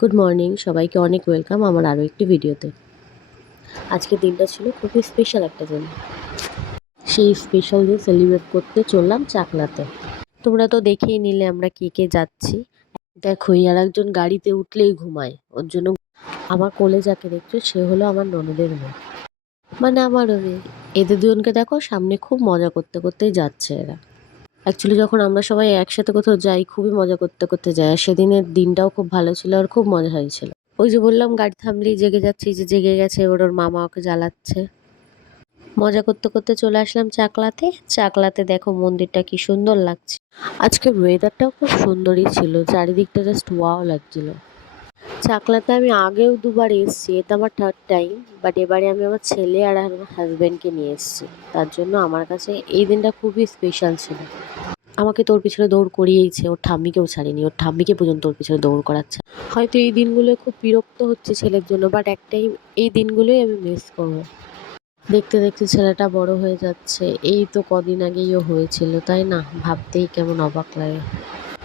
Good morning, সবাইকে অনেক welcome আমার আরও একটি ভিডিওতে। আজকের দিনটা ছিল খুবই স্পেশাল একটা দিন। সেই স্পেশাল দিন সেলিব্রেট করতে চললাম চাকলাতে। তোমরা তো দেখেই নিলে আমরা কে কে যাচ্ছি। দেখো, আর একজন গাড়িতে উঠলেই ঘুমায়, ওর জন্য আমার কোলে যাকে দেখছো সে হলো আমার ননদের মেয়ে, মানে আমারও মেয়ে। এদের দুজনকে দেখো, সামনে খুব মজা করতে করতেই যাচ্ছে এরা। অ্যাকচুয়ালি যখন আমরা সবাই একসাথে কোথাও যাই খুবই মজা করতে করতে যাই, আর সেদিনের দিনটাও খুব ভালো ছিল আর খুব মজা হয়েছিল। ওই যে বললাম গাড়ি থামলেই জেগে যাচ্ছে, এই যে জেগে গেছে, এবার ওর মামা ওকে জ্বালাচ্ছে। মজা করতে করতে চলে আসলাম চাকলাতে। চাকলাতে দেখো মন্দিরটা কি সুন্দর লাগছে। আজকে ওয়েদারটাও খুব সুন্দরই ছিল, চারিদিকটা জাস্ট ওয়াও লাগছিল। চাকলাতে আমি আগেও দুবার এসেছি, এটা আমার থার্ড টাইম। বাট এবারে আমি আমার ছেলে আর আমার হাজব্যান্ডকে নিয়ে এসেছি, তার জন্য আমার কাছে এই দিনটা খুবই স্পেশাল ছিল। আমাকে তোর পিছনে দৌড় করিয়েইছে, ওর ঠাম্মিকেও ছাড়েনি, ওর ঠাম্মিকে পর্যন্ত ওর পিছনে দৌড় করাচ্ছে। হয়তো এই দিনগুলো খুব বিরক্ত হচ্ছে ছেলের জন্য, বাট একটাই, এই দিনগুলোই আমি মিস করবো। দেখতে দেখতে ছেলেটা বড় হয়ে যাচ্ছে। এই তো কদিন আগেই ও হয়েছিল, তাই না? ভাবতেই কেমন অবাক লাগে।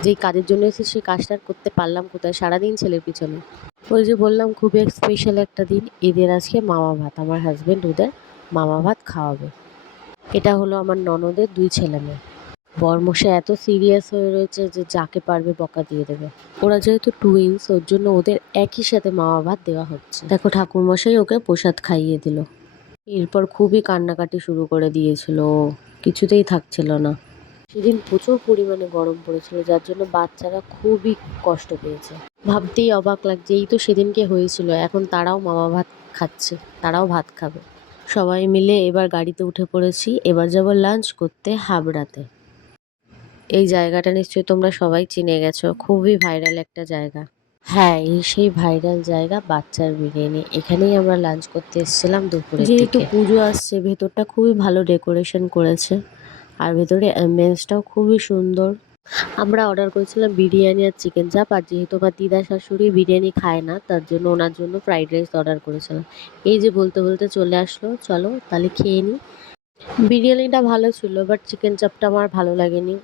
যেই কাজের জন্য এসে সেই কাজটা আর করতে পারলাম কোথায়, সারাদিন ছেলের পিছনে। ওই যে বললাম খুবই স্পেশাল একটা দিন। এদের আজকে মামা ভাত, আমার হাজবেন্ড ওদের মামা ভাত খাওয়াবে। এটা হলো আমার ননদের দুই ছেলে মেয়ে। বরমশাই এত সিরিয়াস হয়ে রয়েছে যে যাকে পারবে বকা দিয়ে দেবে। ওরা যেহেতু টুইন্স, ওর জন্য ওদের একই সাথে মামা ভাত দেওয়া হচ্ছে। দেখো, ঠাকুরমশাই ওকে প্রসাদ খাইয়ে দিল। এরপর খুবই কান্নাকাটি শুরু করে দিয়েছিল, কিছুতেই থাকছিল না। সেদিন প্রচুর পরিমাণে গরম পড়েছিল, যার জন্য বাচ্চারা খুবই কষ্ট পেয়েছে। ভাবতেই অবাক লাগছে, এই তো সেদিনকে হয়েছিল, এখন তারাও মামা ভাত খাচ্ছে, তারাও ভাত খাবে। সবাই মিলে এবার গাড়িতে উঠে পড়েছি। এবার যাব লাঞ্চ করতে হাবড়াতে। এই জায়গাটা নিশ্চয়ই তোমরা সবাই চিনে গেছো, খুবই ভাইরাল একটা জায়গা। হ্যাঁ, এই সেই ভাইরাল জায়গা বাচ্চার বিরিয়ানি। এখানেই আমরা লাঞ্চ করতে এসেছিলাম দুপুরের দিকে। যেহেতু পুজো আসছে, ভেতরটা খুবই ভালো ডেকোরেশন করেছে, আর ভেতরে অ্যাম্বিয়েন্সটাও খুবই সুন্দর। আমরা অর্ডার করেছিলাম বিরিয়ানি আর চিকেন চাপ, আর যেহেতু আমার দিদা শাশুড়ি বিরিয়ানি খায় না, তার জন্য ওনার জন্য ফ্রাইড রাইস অর্ডার করেছিলাম। এই যে বলতে বলতে চলে আসলো, চলো তাহলে খেয়ে নিই। বিরিয়ানিটা ভালো ছিল, বাট চিকেন চাপটা আমার ভালো লাগেনি।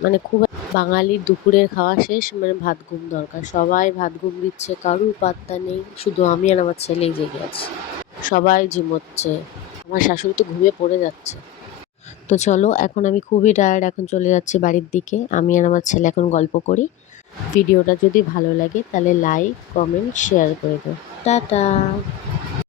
মানে খুব বাঙালির দুপুরের খাওয়া শেষ, মানে ভাত ঘুম দরকার। সবাই ভাত ঘুম দিচ্ছে, কারুর পাত্তা নেই, শুধু আমি আর আমার ছেলেই জেগে আছি। সবাই ঝিমোচ্ছে, আমার শাশুড়ি তো ঘুমিয়ে পড়ে যাচ্ছে। তো চলো, এখন আমি খুবই টায়ার্ড, এখন চলে যাচ্ছি বাড়ির দিকে। আমি আর আমার ছেলে এখন গল্প করি। ভিডিওটা যদি ভালো লাগে তাহলে লাইক, কমেন্ট, শেয়ার করে দাও। টাটা।